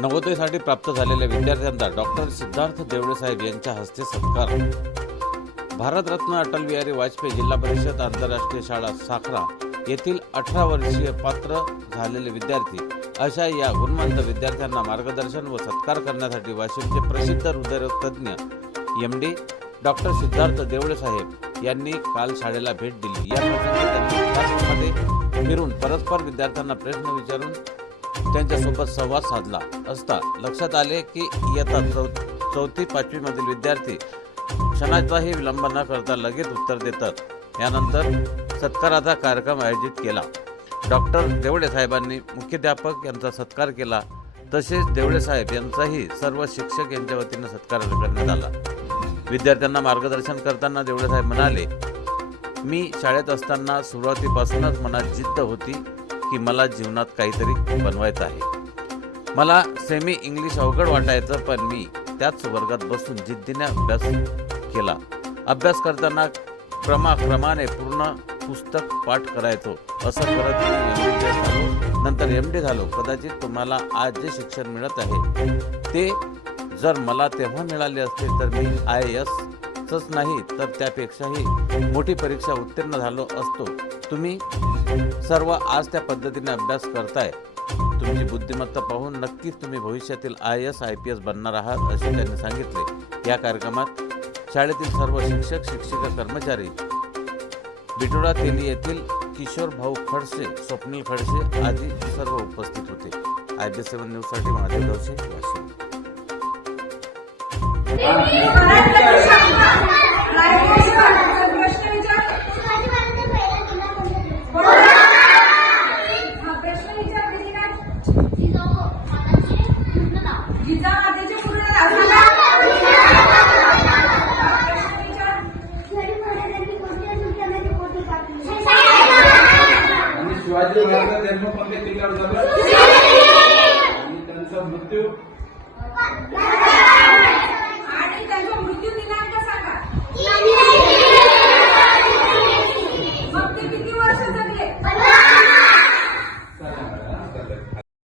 नवोदयसाठी प्राप्त झालेल्या विद्यार्थ्यांचा डॉक्टर सिद्धार्थ देवळेसाहेब यांच्या हस्ते सत्कार. भारतरत्न अटल बिहारी वाजपेयी जिल्हा परिषद आंतरराष्ट्रीय शाळा साखरा येथील अठरा वर्षीय पात्र झालेले विद्यार्थी अशा या गुणवंत विद्यार्थ्यांना मार्गदर्शन व सत्कार करण्यासाठी वाशिमचे प्रसिद्ध हृदयरोग तज्ज्ञ M D doctor Siddharth Deole साहेब यांनी काल शाळेला भेट दिली. या प्रसंगी त्यांनी फिरून परस्पर विद्यार्थ्यांना प्रश्न विचारून त्यांच्यासोबत संवाद साधला असता लक्षात आले की इयत्ता चौ चौथी पाचवीमधील विद्यार्थी क्षणाचाही विलंब न करता लगेच उत्तर देतात. यानंतर सत्काराचा कार्यक्रम आयोजित केला. डॉक्टर देवळे साहेबांनी मुख्याध्यापक यांचा सत्कार केला. तसेच देवळे साहेब यांचाही सर्व शिक्षक यांच्या वतीनं सत्कार करण्यात आला. विद्यार्थ्यांना मार्गदर्शन करताना देवळे साहेब म्हणाले मी शाळेत असताना सुरुवातीपासूनच मनात जिद्द होती. की मला जीवनात काहीतरी बनवायचं आहे. मला सेमी इंग्लिश अवघड वाटायचं पण मी त्याच वर्गात बसून जिद्दीने अभ्यास केला. अभ्यास करताना क्रमाक्रमाने पूर्ण पुस्तक पाठ करायचो. असं करत मी झालो. नंतर एम डी झालो. कदाचित तुम्हाला आज जे शिक्षण मिळत आहे ते जर मला तेव्हा मिळाले असते तर मी आय एसच नाही तर त्यापेक्षाही मोठी परीक्षा उत्तीर्ण झालो असतो. तुम्ही सर्व आज त्या पद्धतीने अभ्यास करताय. तुमची बुद्धिमत्ता पाहून नक्कीच तुम्ही भविष्यातील I S I P S बनणार आहात असे त्यांनी सांगितले. या कार्यक्रमात शाळेतील सर्व शिक्षक शिक्षिका कर्मचारी बिटोडा तेली येथील किशोर भाऊ खडसे स्वप्नील खडसे आदी सर्व उपस्थित होते. आय बी सेवन न्यूजसाठी महादेव वाशिम. गीता मातेचे पूर्ण. आणि शिवाजी महाराजांचा जन्म कोणत्या झाला. आणि त्यांचा मृत्यू.